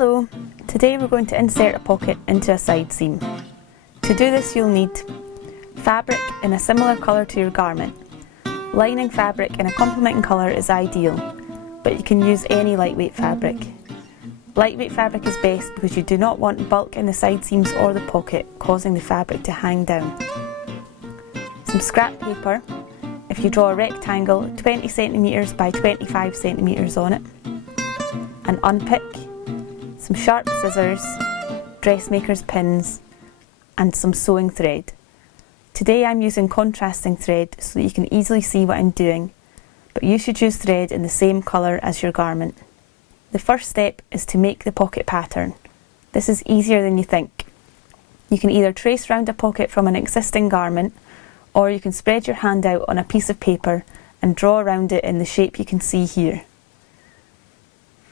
Hello! Today we're going to insert a pocket into a side seam. To do this you'll need fabric in a similar colour to your garment. Lining fabric in a complementing colour is ideal, but you can use any lightweight fabric. Lightweight fabric is best because you do not want bulk in the side seams or the pocket, causing the fabric to hang down. Some scrap paper. If you draw a rectangle 20 cm by 25 cm on it. An unpick, some sharp scissors, dressmaker's pins and some sewing thread. Today I'm using contrasting thread so that you can easily see what I'm doing, but you should use thread in the same colour as your garment. The first step is to make the pocket pattern. This is easier than you think. You can either trace round a pocket from an existing garment, or you can spread your hand out on a piece of paper and draw around it in the shape you can see here.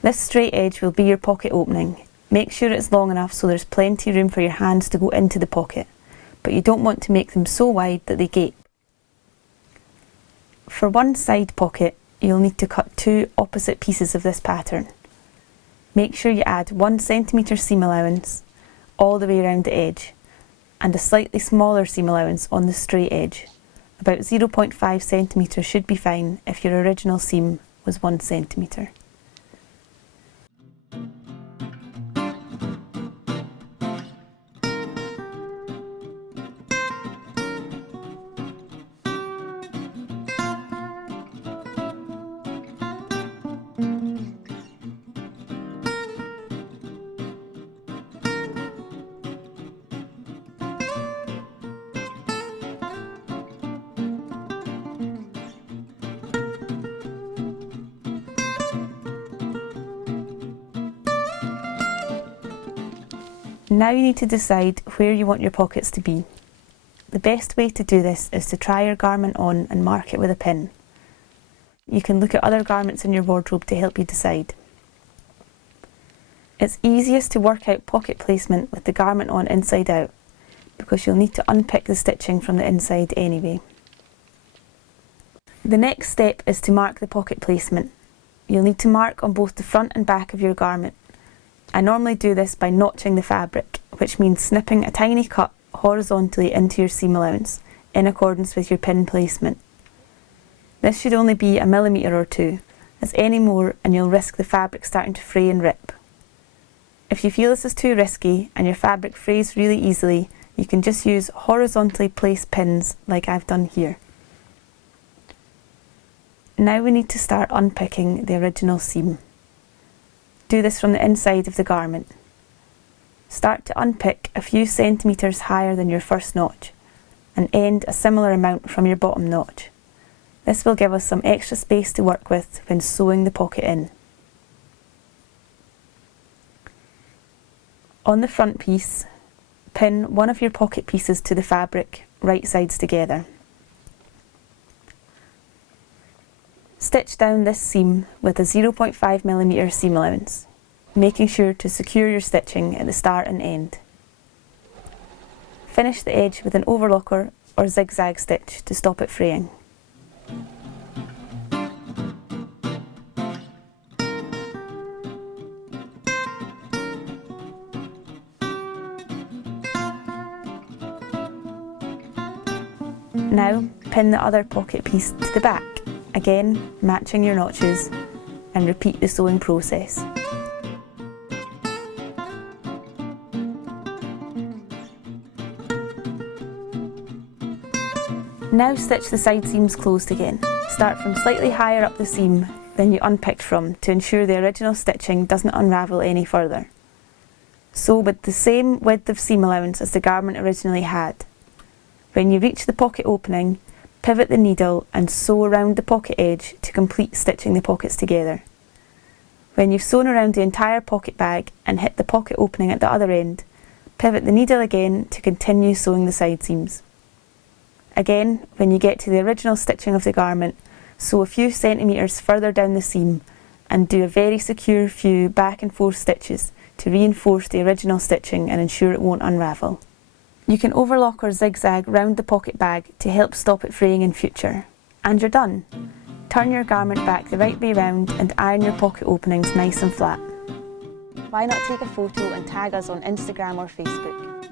This straight edge will be your pocket opening. Make sure it's long enough so there's plenty room for your hands to go into the pocket, but you don't want to make them so wide that they gape. For one side pocket, you'll need to cut two opposite pieces of this pattern. Make sure you add 1 cm seam allowance all the way around the edge, and a slightly smaller seam allowance on the straight edge. About 0.5 cm should be fine if your original seam was 1 cm. Now you need to decide where you want your pockets to be. The best way to do this is to try your garment on and mark it with a pin. You can look at other garments in your wardrobe to help you decide. It's easiest to work out pocket placement with the garment on inside out, because you'll need to unpick the stitching from the inside anyway. The next step is to mark the pocket placement. You'll need to mark on both the front and back of your garment. I normally do this by notching the fabric, which means snipping a tiny cut horizontally into your seam allowance in accordance with your pin placement. This should only be 1 mm or 2, as any more and you'll risk the fabric starting to fray and rip. If you feel this is too risky and your fabric frays really easily, you can just use horizontally placed pins like I've done here. Now we need to start unpicking the original seam. Do this from the inside of the garment. Start to unpick a few centimetres higher than your first notch and end a similar amount from your bottom notch. This will give us some extra space to work with when sewing the pocket in. On the front piece, pin one of your pocket pieces to the fabric, right sides together. Stitch down this seam with a 0.5 mm seam allowance, making sure to secure your stitching at the start and end. Finish the edge with an overlocker or zigzag stitch to stop it fraying. Now pin the other pocket piece to the back. Again, matching your notches, and repeat the sewing process. Now stitch the side seams closed again. Start from slightly higher up the seam than you unpicked from to ensure the original stitching doesn't unravel any further. Sew with the same width of seam allowance as the garment originally had. When you reach the pocket opening, pivot the needle and sew around the pocket edge to complete stitching the pockets together. When you've sewn around the entire pocket bag and hit the pocket opening at the other end, pivot the needle again to continue sewing the side seams. Again, when you get to the original stitching of the garment, sew a few centimetres further down the seam and do a very secure few back and forth stitches to reinforce the original stitching and ensure it won't unravel. You can overlock or zigzag round the pocket bag to help stop it fraying in future. And you're done. Turn your garment back the right way round and iron your pocket openings nice and flat. why not take a photo and tag us on Instagram or Facebook?